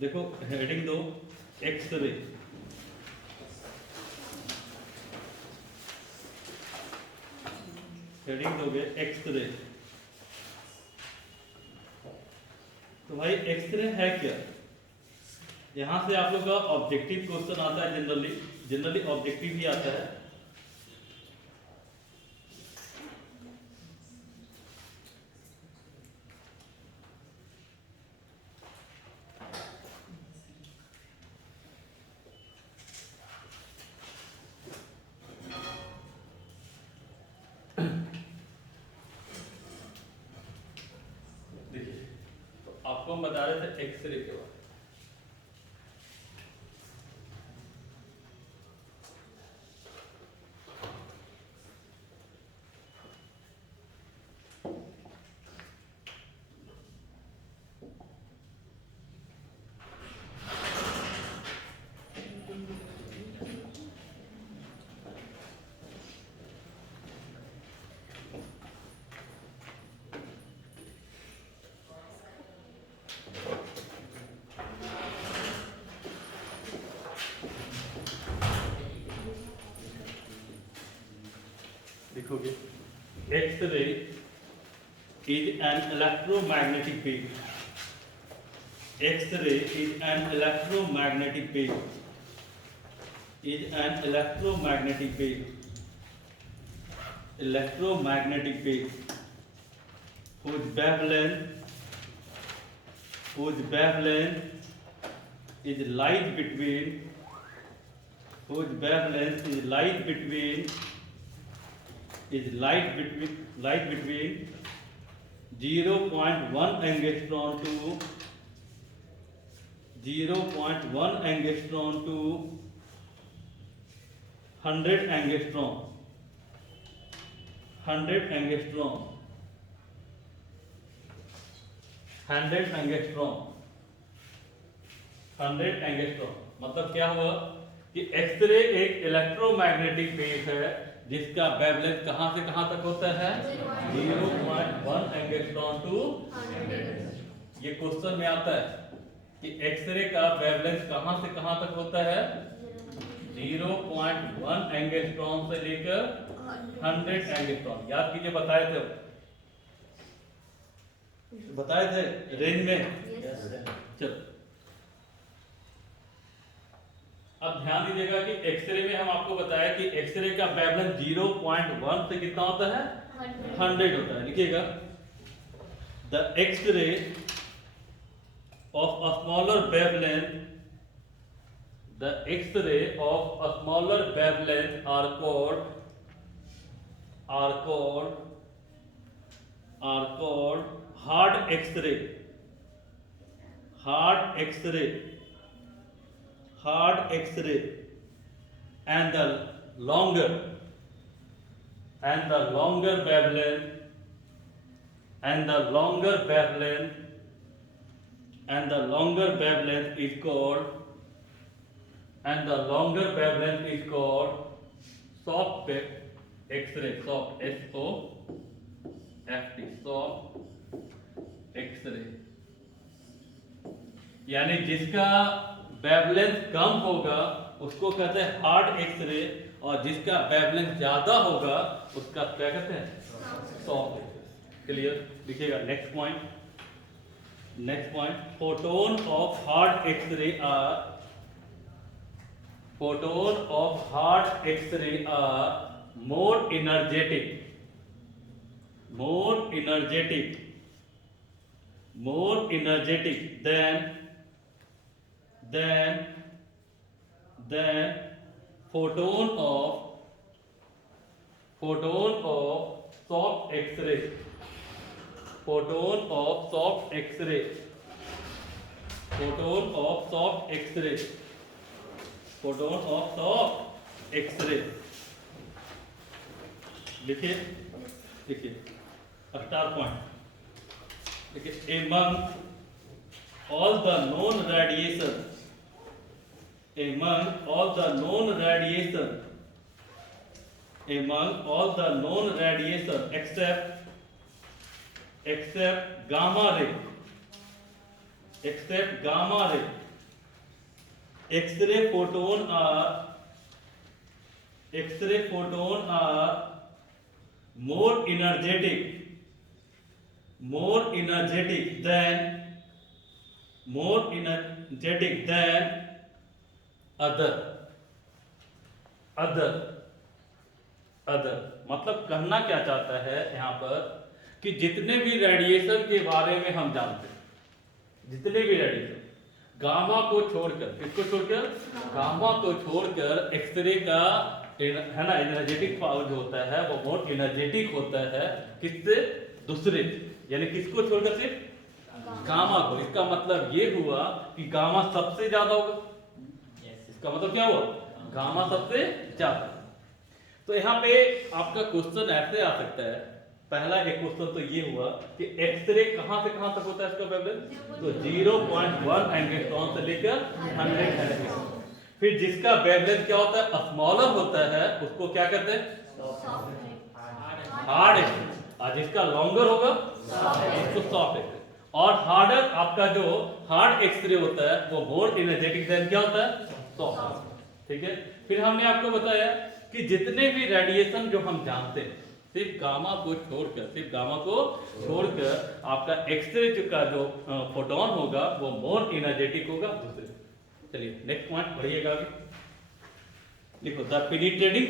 देखो हेडिंग दो, x ray. Heading दोगे एक्सरे। तो भाई एक्सरे है क्या? यहां से आप लोग का ऑब्जेक्टिव क्वेश्चन आता है, जनरली ऑब्जेक्टिव ही आता है। देखिए, तो आपको हम बता रहे थे एक्सरे के बारे में। देखोगे, x ray is an electromagnetic wave. X-ray is an electromagnetic wave. Is an electromagnetic wave. Electromagnetic wave whose wavelength is lies between whose wavelength is lies between 0.1 angstrom to 0.1 angstrom to 100 angstrom. 100 angstrom. 100 angstrom. 100 angstrom मतलब क्या हुआ कि x ray एक electromagnetic wave है जिसका wavelength कहां से कहां तक होता है? 0.1 एंगस्ट्रॉम टू 100। ये क्वेश्चन में आता है कि एक्सरे का वेवलेंथ कहां से कहां तक होता है? 0.1 एंगस्ट्रॉम से लेकर 100 एंगस्ट्रॉम। याद कीजिए, बताए थे रेंज में। चलो अब ध्यान दीजिएगा कि एक्सरे में हम आपको बताया कि एक्सरे का वेवलेंथ 0.1 से कितना होता है? 100 होता है। लिखिएगा, the X-ray of a smaller wavelength, the X-ray of a smaller wavelength are called hard X-ray. Hard X-ray and the longer wavelength is called soft X-ray. Soft, S-O-F-T, soft X-ray। यानी जिसका wavelength कम होगा उसको कहते हैं hard x ray, और जिसका wavelength ज्यादा होगा उसका क्या कहते हैं? Soft X-ray. क्लियर? लिखिएगा next point, photon of hard X-ray are more energetic than photon of soft X-ray. Photon of soft X-ray. लिखिए स्टार पॉइंट। देखिए, among all the known radiation except gamma ray X-ray photon are more energetic than other मतलब कहना क्या चाहता है यहाँ पर कि जितने भी रेडिएशन के बारे में हम जानते हैं, जितने भी रेडिएशन गामा को छोड़कर, किसको छोड़कर, गामा को छोड़कर एक्सरे का है ना एनर्जेटिक पावर जो होता है वो बहुत एनर्जेटिक होता है किससे, दूसरे, यानी किसको छोड़कर, सिर्फ गामा को। इसका मतलब ये हुआ कि गामा सबसे ज्यादा होगा। इसका मतलब क्या हुआ, गामा सबसे ज्यादा। तो यहाँ पे आपका क्वेश्चन ऐसे आ सकता है, पहला एक क्वेश्चन तो ये हुआ कि एक्सरे कहां से कहां तक होता है इसका वेवलेंथ, तो 0.1 एंगस्ट्रॉम से लेकर 100 एंगस्ट्रॉम। फिर जिसका वेवलेंथ क्या होता है, स्मॉलर होता है, उसको क्या कहते हैं, हार्ड एक्सरे, और जिसका लॉन्गर होगा उसको सॉफ्ट एक्सरे। और हार्डर आपका जो हार्ड एक्सरे होता है वो मोर एनर्जेटिक देन क्या होता है, सॉफ्ट। ठीक है, फिर हमने आपको बताया कि जितने भी रेडिएशन जो हम जानते हैं सिर्फ गामा को छोड़कर आपका एक्सरे का जो फोटोन होगा वो मोर एनर्जेटिक होगा दूसरे। चलिए नेक्स्ट पॉइंट बढ़िएगा अभी, देखो the penetrating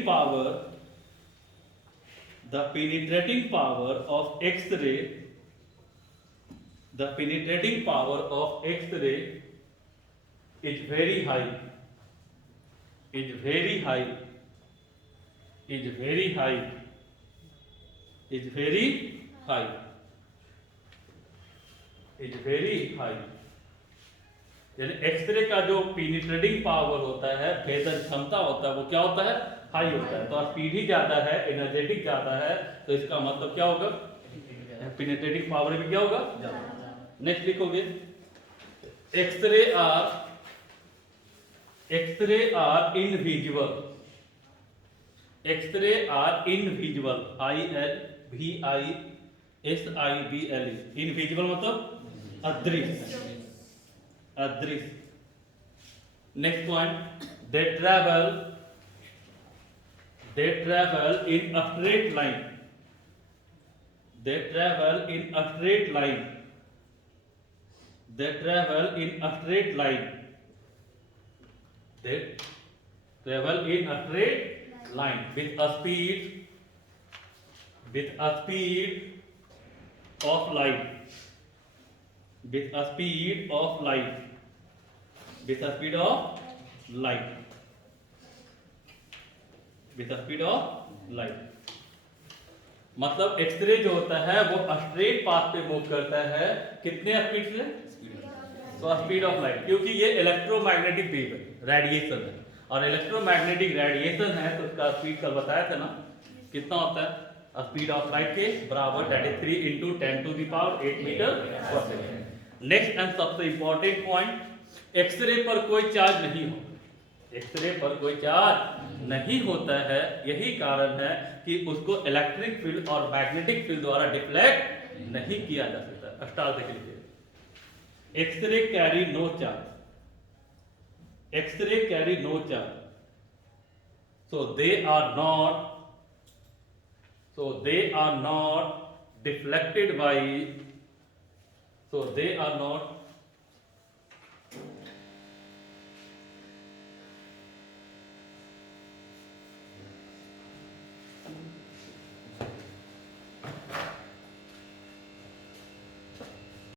power of X-ray is very high यानी एक्सरे का जो पेनिट्रेटिंग पावर होता है, भेदन क्षमता होता है, वो क्या होता है, हाई होता है। तो स्पीड ही ज्यादा है, एनर्जेटिक ज्यादा है, तो इसका मतलब क्या होगा, पेनिट्रेटिंग पावर भी क्या होगा ज्यादा। नेक्स्ट लिखोगे एक्सरे आर इनविजिबल, इनविजिबल मतलब अदृश्य। Next point, they travel in a straight line, with a speed of light, मतलब एक्सरे जो होता है वो स्ट्रेट पाथ पे मूव करता है, कितने स्पीड से, तो स्पीड ऑफ लाइट, क्योंकि ये इलेक्ट्रोमैग्नेटिक वेव है, रेडिएशन है, और इलेक्ट्रोमैग्नेटिक रेडिएशन है तो उसका स्पीड कल बताया था ना, कितना होता है, स्पीड ऑफ लाइट के बराबर, दैट इज 3 × 10⁸ मीटर पर सेकंड। नेक्स्ट एंड सबसे इंपॉर्टेंट पॉइंट, एक्सरे पर कोई चार्ज नहीं होता है, यही कारण है कि उसको इलेक्ट्रिक फील्ड और मैग्नेटिक फील्ड द्वारा डिफ्लेक्ट नहीं किया जा सकता। स्टार देख लीजिए, X-ray carry no charge, so they are not deflected by